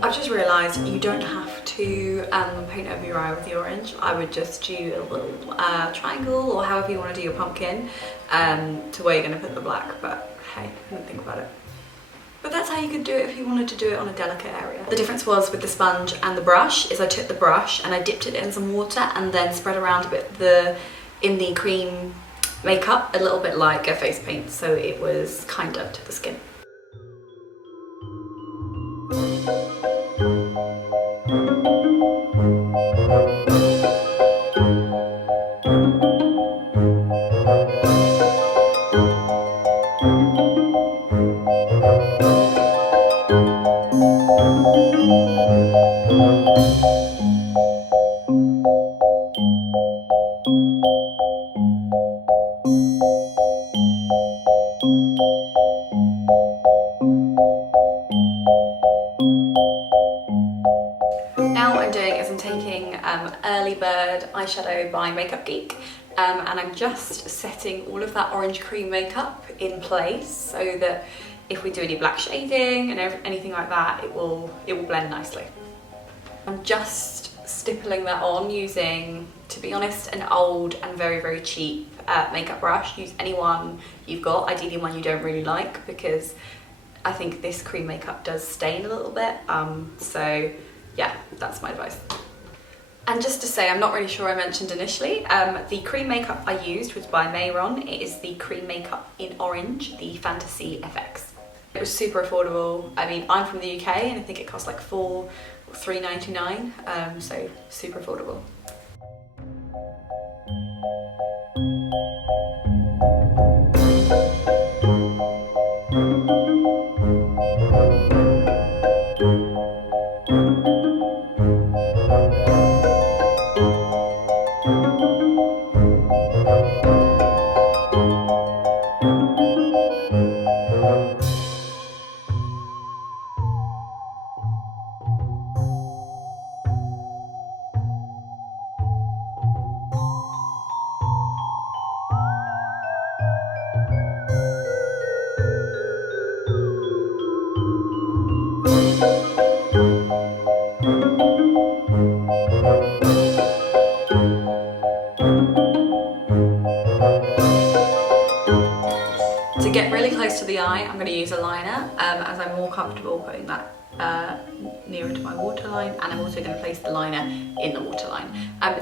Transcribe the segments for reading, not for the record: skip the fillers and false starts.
I've just realised you don't have to paint over your eye with the orange. I would just do a little triangle, or however you want to do your pumpkin, to where you're going to put the black, but hey, I didn't think about it. But that's how you could do it if you wanted to do it on a delicate area. The difference was with the sponge and the brush is I took the brush and I dipped it in some water and then spread around a bit in the cream makeup, a little bit like a face paint, so it was kinder to the skin. Now what I'm doing is I'm taking Early Bird eyeshadow by Makeup Geek, and I'm just setting all of that orange cream makeup in place so that if we do any black shading and anything like that, it will blend nicely. I'm just stippling that on using, to be honest, an old and very, very cheap makeup brush. Use any one you've got, ideally one you don't really like, because I think this cream makeup does stain a little bit, so yeah, that's my advice. And just to say, I'm not really sure I mentioned initially, the cream makeup I used was by Mayron. It is the cream makeup in orange, the Fantasy FX. It was super affordable. I mean, I'm from the UK and I think it cost like $3.99, so super affordable. To get really close to the eye, I'm going to use a liner, as I'm more comfortable putting that nearer to my waterline, and I'm also going to place the liner in the waterline.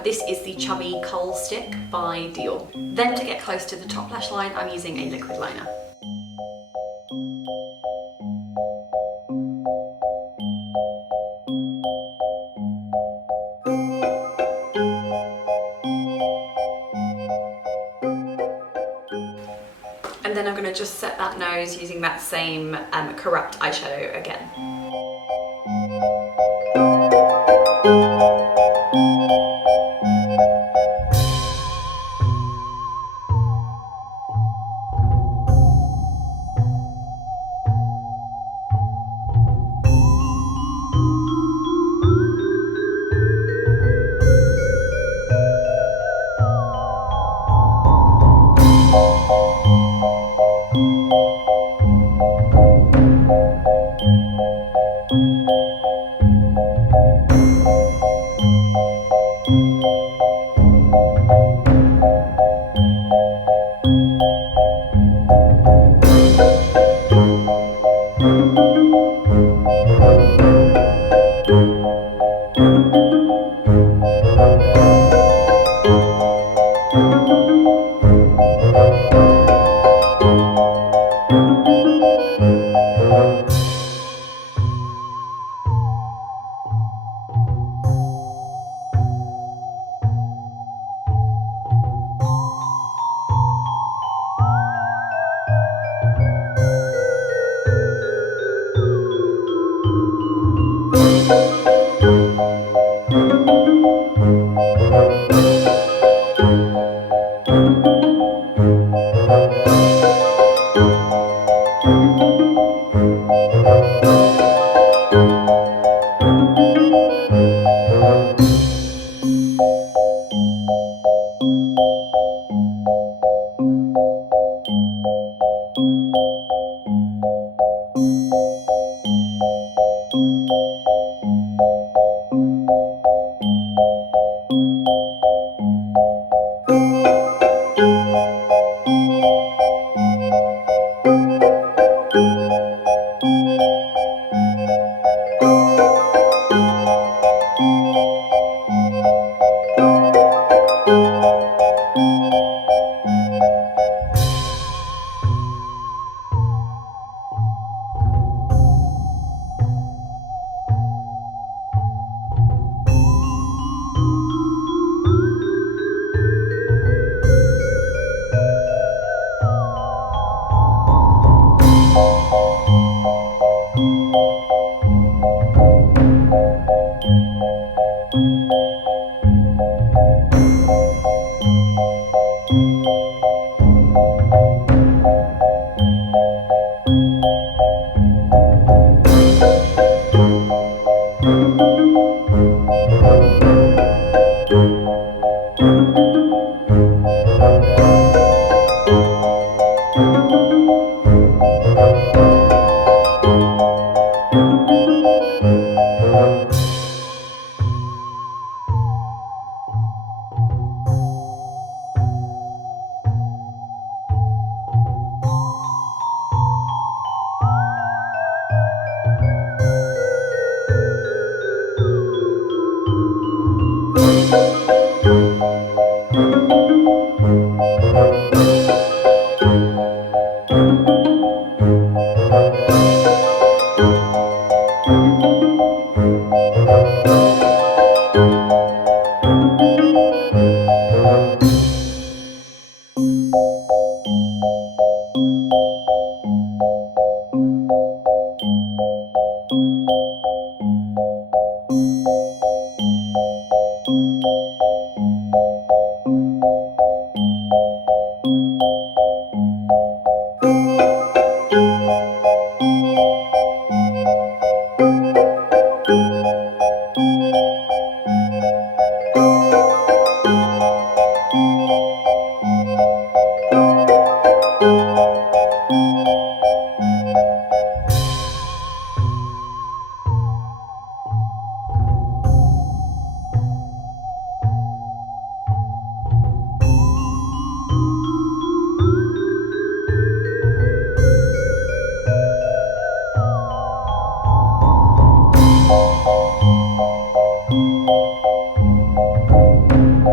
This is the Chubby Kohl Stick by Dior. Then to get close to the top lash line, I'm using a liquid liner. And then I'm going to just set that nose using that same corrupt eyeshadow again.